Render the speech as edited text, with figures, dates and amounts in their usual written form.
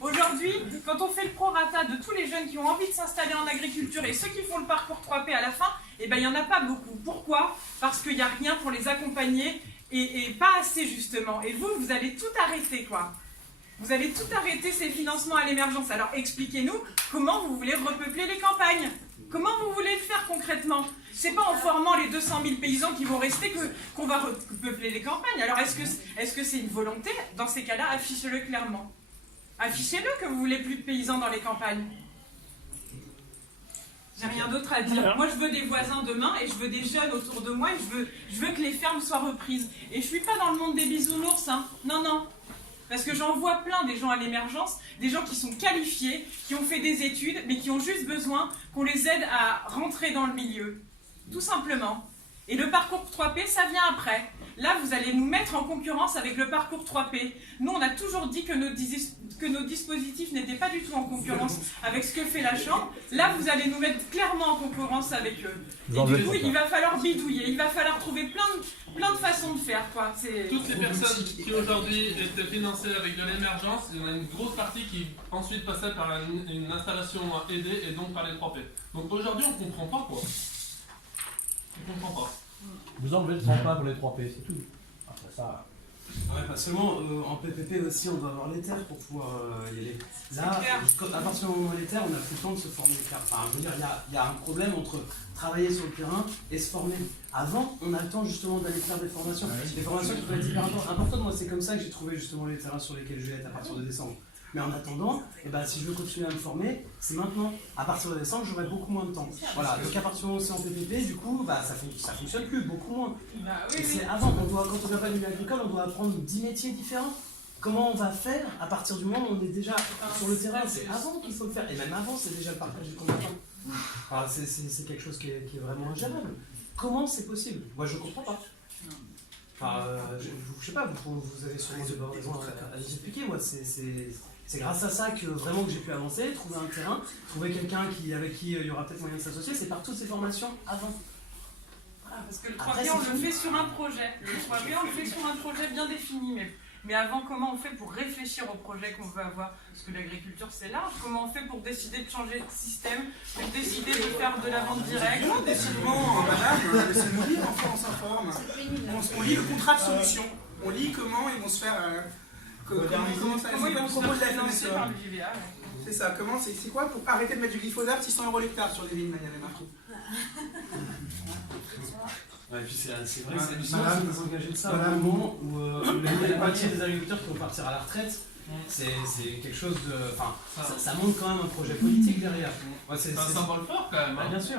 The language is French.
Aujourd'hui, quand on fait le prorata de tous les jeunes qui ont envie de s'installer en agriculture et ceux qui font le parcours 3P à la fin, eh ben, il n'y en a pas beaucoup. Pourquoi? Parce qu'il n'y a rien pour les accompagner et pas assez justement. Et vous allez tout arrêter, quoi. Vous allez tout arrêter ces financements à l'émergence. Alors expliquez-nous comment vous voulez repeupler les campagnes. Comment vous voulez le faire concrètement? C'est pas en formant les 200 000 paysans qui vont rester qu'on va repeupler les campagnes. Alors est-ce que c'est une volonté? Dans ces cas-là, affichez-le clairement. Affichez-le que vous voulez plus de paysans dans les campagnes. J'ai rien d'autre à dire. Moi, je veux des voisins demain et je veux des jeunes autour de moi et je veux que les fermes soient reprises. Et je suis pas dans le monde des bisounours, hein. Non, non. Parce que j'en vois plein des gens à l'émergence, des gens qui sont qualifiés, qui ont fait des études, mais qui ont juste besoin qu'on les aide à rentrer dans le milieu. Tout simplement. Et le parcours 3P, ça vient après. Là, vous allez nous mettre en concurrence avec le parcours 3P. Nous, on a toujours dit que nos dispositifs n'étaient pas du tout en concurrence avec ce que fait la Chambre. Là, vous allez nous mettre clairement en concurrence avec eux. Et du coup, il va falloir bidouiller, il va falloir trouver plein de façons de faire, quoi. Toutes les personnes qui aujourd'hui étaient financées avec de l'émergence, il y en a une grosse partie qui ensuite passait par une installation aidée et donc par les 3P. Donc aujourd'hui, on ne comprend pas, quoi. On ne comprend pas. Vous enlevez le 30 pour les 3P, c'est tout. Après ça... Ouais, pas seulement, en PPP aussi, on doit avoir les terres pour pouvoir y aller. Là, à partir du moment où on a les terres, on n'a plus le temps de se former. Enfin, je veux dire, il y a un problème entre travailler sur le terrain et se former. Avant, on a le temps justement d'aller faire des formations. Des formations qui peuvent être hyper importantes. Moi, c'est comme ça que j'ai trouvé justement les terrains sur lesquels je vais être à partir de décembre. Mais en attendant, eh ben, si je veux continuer à me former, c'est maintenant. À partir de décembre, j'aurai beaucoup moins de temps. Voilà, donc à partir du moment où c'est en PPP, du coup, bah, ça fonctionne plus, beaucoup moins. Et c'est avant, quand on vient pas du milieu agricole, on doit apprendre 10 métiers différents. Comment on va faire à partir du moment où on est déjà sur le terrain? C'est avant qu'il faut le faire. Et même avant, c'est déjà le partage du combattant. Alors c'est quelque chose qui est vraiment ingérable. Comment c'est possible? Moi, je comprends pas. Enfin, je sais pas, vous avez sûrement des raisons à nous expliquer. Moi, c'est grâce à ça que vraiment que j'ai pu avancer, trouver un terrain, trouver quelqu'un avec qui il y aura peut-être moyen de s'associer. C'est par toutes ces formations avant. Voilà, parce que le 3P, on le fait sur un projet. Le 3P, on le fait sur un projet bien défini. Mais avant, comment on fait pour réfléchir au projet qu'on veut avoir? Parce que l'agriculture, c'est large. Comment on fait pour décider de changer de système, pour décider de faire de la vente directe? Décidément, madame, laissez-nous lire, enfin on s'informe. On lit le contrat de solution. On lit comment ils vont se faire... comment ils vont proposer la financer par le JVA. C'est ça, comment, c'est quoi pour arrêter de mettre du glyphosate 600 € l'hectare sur les vignes, il y avait marqué. Ouais, et puis c'est vrai que c'est hallucinant de nous engager de ça au moment où la moitié des agriculteurs qui vont partir à la retraite. C'est quelque chose de... Enfin, ça montre quand même un projet politique derrière. C'est un symbole fort quand même. Bien sûr.